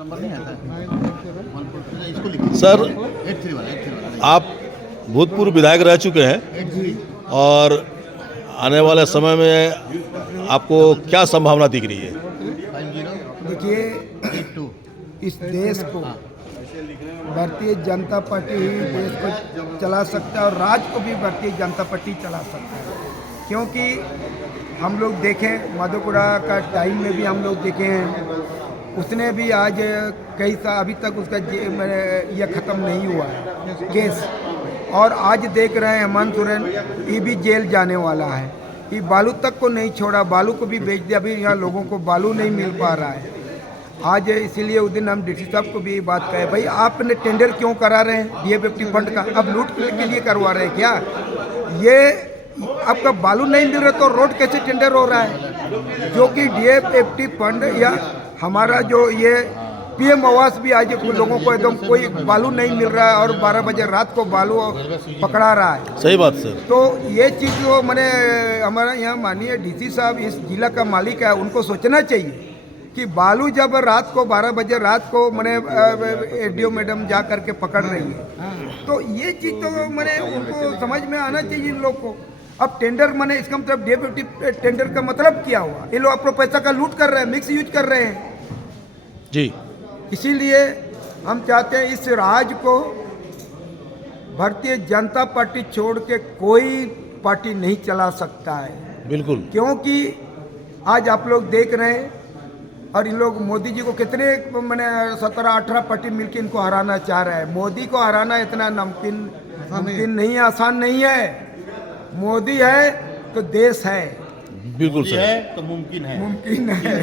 Number नहीं आता है। इसको लिखिए। सर 83 वाला। आप भूतपूर्व विधायक रह चुके हैं और आने वाले समय में आपको क्या संभावना दिख रही है? 5082। देखिए, इस देश को भारतीय जनता पार्टी ही देश को चला सकता है और राज्य को भी भारतीय जनता पार्टी चला सकता है। क्योंकि हम लोग देखें मधुपुरा का टाइम में भी हम लोग देखे हैं, उसने भी आज कई साल अभी तक उसका यह ख़त्म नहीं हुआ है केस। और आज देख रहे हैं हेमंत सोरेन, ये भी जेल जाने वाला है। ये बालू तक को नहीं छोड़ा, बालू को भी बेच दिया। अभी यहाँ लोगों को बालू नहीं मिल पा रहा है आज। इसीलिए उस दिन हम डीसी साहब को भी ये बात कहे, भाई आपने टेंडर क्यों करा रहे हैं डीएफटी फंड का? अब लूट के लिए करवा रहे हैं क्या? ये आपका बालू नहीं मिल रहा तो रोड कैसे टेंडर हो रहा है? जो कि डीएफटी फंड या हमारा जो ये पीएम आवास भी आज लोगों को एकदम कोई बालू नहीं मिल रहा है और 12 बजे रात को बालू पकड़ा रहा है। सही बात सर। तो ये चीज़ जो मैंने हमारा यहाँ माननीय डीसी साहब इस जिला का मालिक है, उनको सोचना चाहिए कि बालू जब रात को 12 बजे रात को मैंने एडीओ मैडम जा करके पकड़ रही है, तो ये चीज़ तो मैंने उनको समझ में आना चाहिए इन लोग को। अब टेंडर मैंने इसका मतलब डीएफटी टेंडर का मतलब क्या हुआ? ये लोग अपने पैसा का लूट कर रहे हैं, मिक्स यूज कर रहे हैं जी। इसीलिए हम चाहते हैं इस राज को भारतीय जनता पार्टी छोड़ के कोई पार्टी नहीं चला सकता है। बिल्कुल। क्योंकि आज आप लोग देख रहे हैं और इन लोग मोदी जी को कितने मैंने 17-18 पार्टी मिलकर इनको हराना चाह रहे हैं। मोदी को हराना इतना मुमकिन नहीं, आसान नहीं है। मोदी है तो देश है, बिल्कुल सर। है तो मुमकिन है। मुमकिन है।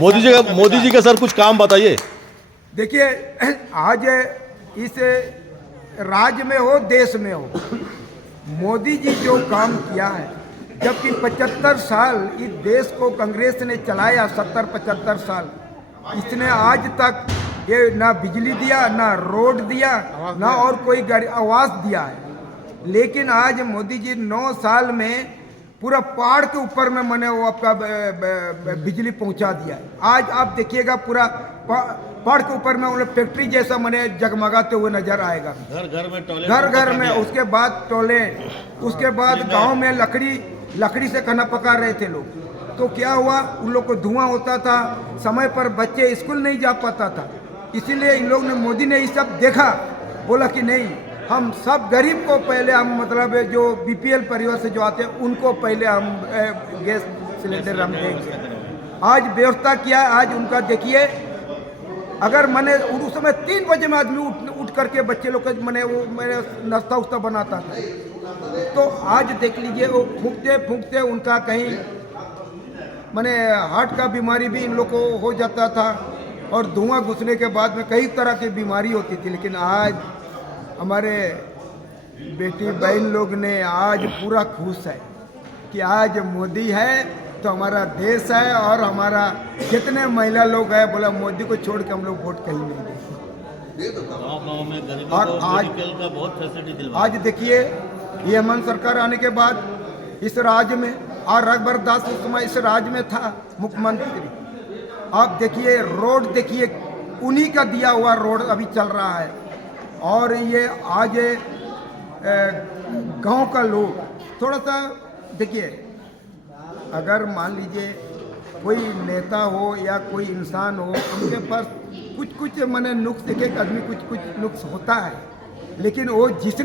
मोदी जी का सर कुछ काम बताइए। देखिए, आज इस राज्य में हो देश में हो, मोदी जी जो काम किया है, जबकि 75 साल इस देश को कांग्रेस ने चलाया, 70-75 साल, इसने आज तक ये ना बिजली दिया, ना रोड दिया, ना और कोई आवास दिया है। लेकिन आज मोदी जी 9 साल में पूरा पहाड़ के ऊपर में मैंने वो आपका बिजली पहुंचा दिया है। आज आप देखिएगा पूरा पहाड़ के ऊपर में उन्हें फैक्ट्री जैसा मैंने जगमगाते हुए नजर आएगा। घर में टॉयलेट, घर में, उसके बाद टॉयलेट, उसके बाद गांव में लकड़ी से खाना पका रहे थे लोग। तो क्या हुआ, उन लोग को धुआं होता था, समय पर बच्चे स्कूल नहीं जा पाता था। इसीलिए इन लोग ने, मोदी ने ये सब देखा, बोला कि नहीं, हम सब गरीब को पहले हम मतलब जो बीपीएल परिवार से जो आते हैं उनको पहले हम गैस सिलेंडर हम देंगे। आज व्यवस्था किया। आज उनका देखिए, अगर मैंने उस समय 3 बजे में आदमी उठ करके बच्चे लोग को मैंने नाश्ता उस्ता बनाता था, तो आज देख लीजिए वो फूंकते उनका कहीं मैंने हार्ट का बीमारी भी इन लोग को हो जाता था और धुआं घुसने के बाद में कई तरह की बीमारी होती थी। लेकिन आज हमारे बेटी बहन लोग ने आज पूरा खुश है कि आज मोदी है तो हमारा देश है। और हमारा जितने महिला लोग हैं, बोला मोदी को छोड़ के हम लोग वोट कहीं नहीं देंगे। गाँव में गरीबों और को आज मेडिकल का बहुत फैसिलिटी दिलवा। आज देखिए, ये हेमंत सरकार आने के बाद इस राज्य में, और रघुवर दास उस समय इस राज्य में था मुख्यमंत्री, आप देखिए रोड देखिए, उन्हीं का दिया हुआ रोड अभी चल रहा है। और ये आज गांव का लोग थोड़ा सा देखिए, अगर मान लीजिए कोई नेता हो या कोई इंसान हो, उनके पास कुछ मैंने नुक्स, एक आदमी कुछ नुक्स होता है, लेकिन वो जिस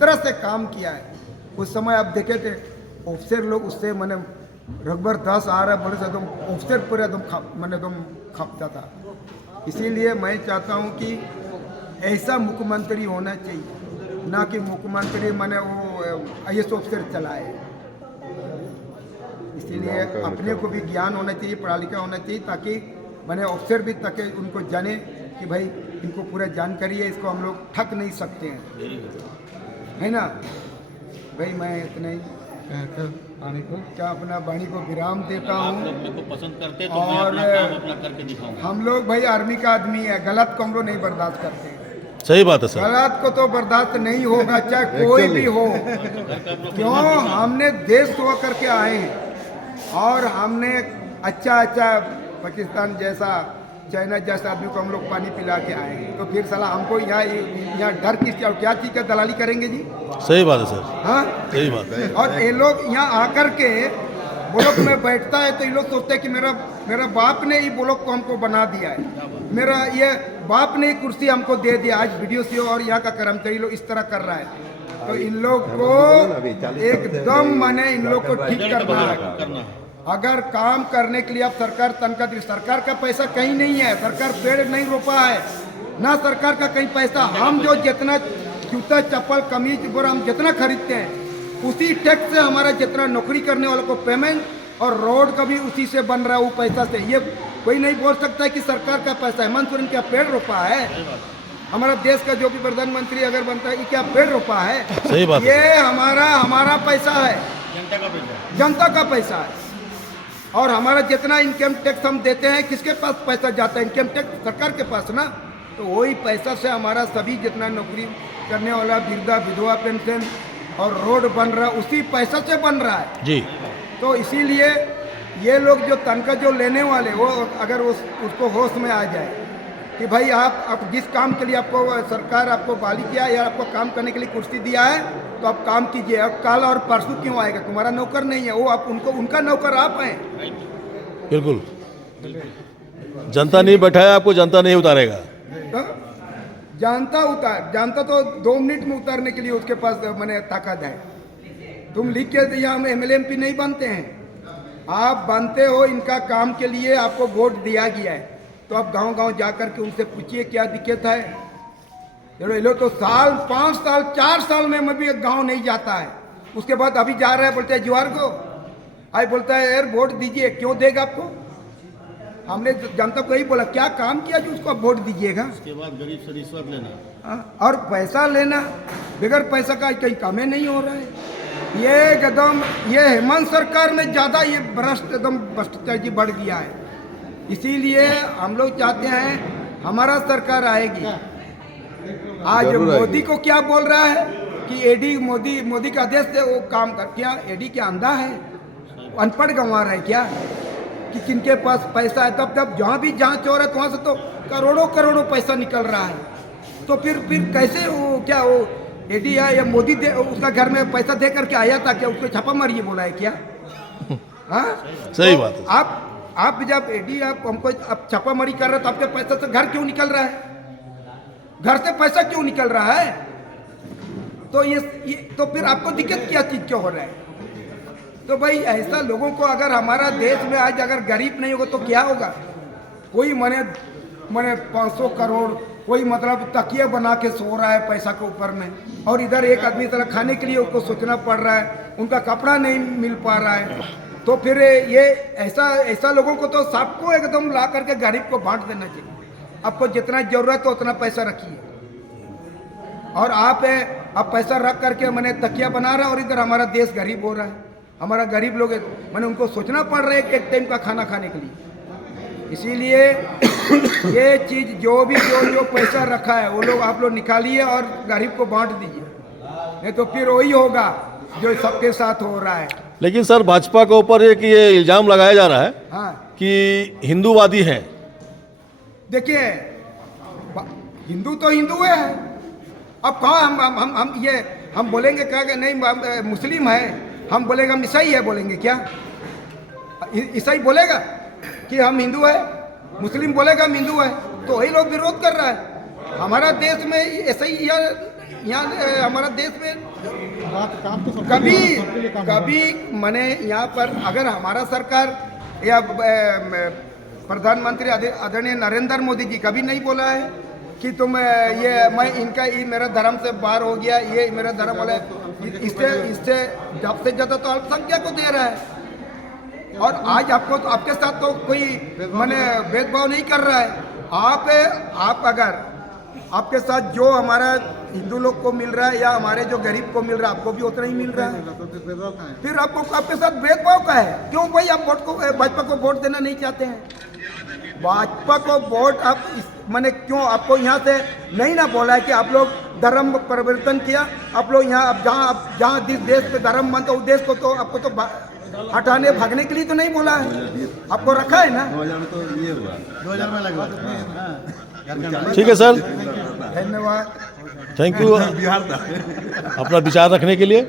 तरह से काम किया है, उस समय आप देखे थे ऑफिसर लोग उससे मैंने रघुवर दास आ रहा बोले एकदम ऑफिसर पूरे एकदम खपता था। इसीलिए मैं चाहता हूँ कि ऐसा मुख्यमंत्री होना चाहिए, ना कि मुख्यमंत्री मैंने वो IAS ऑफिसर चलाए। इसीलिए अपने को भी ज्ञान होना चाहिए, पढ़ा लिखा होना चाहिए, ताकि मैंने ऑफिसर भी ताकि उनको जाने कि भाई इनको पूरा जानकारी है, इसको हम लोग ठग नहीं सकते हैं, है ना भाई। मैं इतने ही क्या अपना वाणी को विराम देता हूँ। पसंद करते तो मैं अपना काम अपना करके दिखाऊंगा। हम लोग भाई आर्मी का आदमी है, गलत को हम लोग नहीं बर्दाश्त करते। सही बात है सर। गलत को तो बर्दाश्त नहीं होगा, चाहे कोई भी हो। क्यों? हमने देश सेवा करके आए हैं और हमने अच्छा पाकिस्तान जैसा चाइना जैसे आदमी को हम लोग पानी पिला के आएंगे, तो फिर साला हमको यहाँ डर किस क्या चीज़ का दलाली करेंगे जी? सही बात है सर, हाँ, सही बात है। और ये लोग यहाँ आकर के ब्लॉक में बैठता है तो ये लोग सोचते हैं कि मेरा बाप ने ही ब्लॉक को हमको बना दिया है, मेरा ये बाप ने ही कुर्सी हमको दे दिया। आज वीडियो सी और यहाँ का कर्मचारी लोग इस तरह कर रहा है, तो इन लोग को एकदम माने इन लोग को ठीक करना है। अगर काम करने के लिए आप सरकार तनख्वाह दी, सरकार का पैसा कहीं नहीं है, सरकार पेड़ नहीं रोपा है ना, सरकार का कहीं पैसा। हम जो जितना जूता चप्पल कमीज बोरा हम जितना खरीदते हैं उसी टैक्स से हमारा जितना नौकरी करने वालों को पेमेंट, और रोड का भी उसी से बन रहा है, वो पैसा से। ये कोई नहीं बोल सकता है कि सरकार का पैसा है। हेमंत सोरेन क्या पेड़ रोपा है? हमारा देश का जो भी प्रधानमंत्री अगर बनता है, ये क्या पेड़ रोपा है? सही बात ये हमारा पैसा है, जनता का पैसा, जनता का पैसा है। और हमारा जितना इनकम टैक्स हम देते हैं, किसके पास पैसा जाता है? इनकम टैक्स सरकार के पास ना। तो वही पैसा से हमारा सभी जितना नौकरी करने वाला वृद्धा विधवा पेंशन और रोड बन रहा है, उसी पैसा से बन रहा है जी। तो इसीलिए ये लोग जो तनख्वाह जो लेने वाले, वो अगर उसको होश में आ जाए कि भाई आप जिस काम के लिए आपको सरकार आपको बहाली किया या आपको काम करने के लिए कुर्सी दिया है, तो आप काम कीजिए। अब कल और परसों क्यों आएगा? तुम्हारा नौकर नहीं है वो, आप उनका नौकर आप हैं। बिल्कुल, जनता नहीं बैठाया आपको, जनता नहीं उतारेगा। जानता तो 2 मिनट में उतारने के लिए उसके पास मैंने ताकत है। तुम लिख के यहाँ MLA MP नहीं बनते हैं, आप बनते हो इनका काम के लिए, आपको वोट दिया गया है। तो आप गांव-गांव जाकर के उनसे पूछिए क्या दिक्कत है। ये लोग तो 5 साल 4 साल में भी गांव नहीं जाता है, उसके बाद अभी जा रहा है, बोलते हैं ज्वार को आई, बोलता है यार वोट दीजिए। क्यों देगा आपको? हमने जनता को यही बोला क्या काम किया जो उसको आप वोट दीजिएगा? उसके बाद गरीब से रिश्वत लेना और पैसा लेना, बगैर पैसा का कहीं काम नहीं हो रहा है। ये एकदम ये हेमंत सरकार में ज़्यादा ये भ्रष्टाचार बढ़ गया है। इसीलिए हम लोग चाहते हैं हमारा सरकार आएगी। आज मोदी को क्या बोल रहा है कि एडी मोदी का आदेश से वो काम कर, क्या एडी क्या अंधा है? अनपढ़ गंवा रहे क्या कि किनके पास पैसा है? तब जहाँ भी जांच हो रहा है वहाँ से तो करोड़ों पैसा निकल रहा है। तो फिर कैसे वो क्या वो एडी है या मोदी उसका घर में पैसा दे करके आया था क्या? उसको छापा मारिए बोला है क्या? हाँ, सही बात है। आप जब एडी आप हमको आप छापामारी कर रहे हो तो आपके पैसा से घर क्यों निकल रहा है? घर से पैसा क्यों निकल रहा है? तो ये तो फिर आपको दिक्कत क्या चीज क्यों हो रहा है? तो भाई ऐसा लोगों को अगर हमारा देश में आज अगर गरीब नहीं होगा तो क्या होगा? कोई मने 500 करोड़ कोई मतलब तकिया बना के सो रहा है पैसा के ऊपर में, और इधर एक आदमी तरह खाने के लिए उसको सोचना पड़ रहा है, उनका कपड़ा नहीं मिल पा रहा है। तो फिर ये ऐसा लोगों को तो सबको एकदम ला करके गरीब को बांट देना चाहिए। आपको जितना जरूरत है उतना पैसा रखिए, और आप पैसा रख करके मैंने तकिया बना रहा है, और इधर हमारा देश गरीब हो रहा है। हमारा गरीब लोग मैंने उनको सोचना पड़ रहा है कि एक टाइम का खाना खाने के लिए। इसीलिए ये चीज़ जो पैसा रखा है वो लोग आप लोग निकालिए और गरीब को बांट दीजिए, नहीं तो फिर वही होगा जो सबके साथ हो रहा है। लेकिन सर भाजपा के ऊपर ये इल्जाम लगाया जा रहा है हाँ कि हिंदूवादी हैं। देखिए हिंदू तो हिंदू है, अब कहाँ हम बोलेंगे क्या कि नहीं मुस्लिम है, हम बोलेंगे हम ईसाई है, बोलेंगे क्या? ईसाई बोलेगा कि हम हिंदू है, मुस्लिम बोलेगा हम हिंदू है, तो वही लोग विरोध कर रहा है। हमारा देश में ऐसा ही यहाँ हमारा देश में कभी मैंने यहाँ पर अगर हमारा सरकार या प्रधानमंत्री आदरणीय नरेंद्र मोदी जी कभी नहीं बोला है कि तुम मैं मेरा धर्म से बाहर हो गया, ये मेरा धर्म वाला इससे जब से ज़्यादा तो अल्पसंख्यक को दे रहा है। और आज आपके साथ तो कोई मैंने भेदभाव नहीं कर रहा है। आप अगर आपके साथ जो हमारा हिंदू लोग को मिल रहा है या हमारे जो गरीब को मिल रहा है आपको भी उतना ही मिल रहा है, फिर आपके साथ भेदभाव का है क्यों? भाई आप भाजपा को वोट देना नहीं चाहते हैं? भाजपा को वोट आप मैंने क्यों आपको यहाँ से नहीं ना बोला है कि आप लोग धर्म परिवर्तन किया, आप लोग यहाँ जहाँ जिस देश पे धर्म मानते हो उस देश को तो आपको तो हटाने भागने के लिए तो नहीं बोला है, आपको रखा है ना। 2000 में लगा। ठीक है सर, धन्यवाद। थैंक यू अपना विचार रखने के लिए।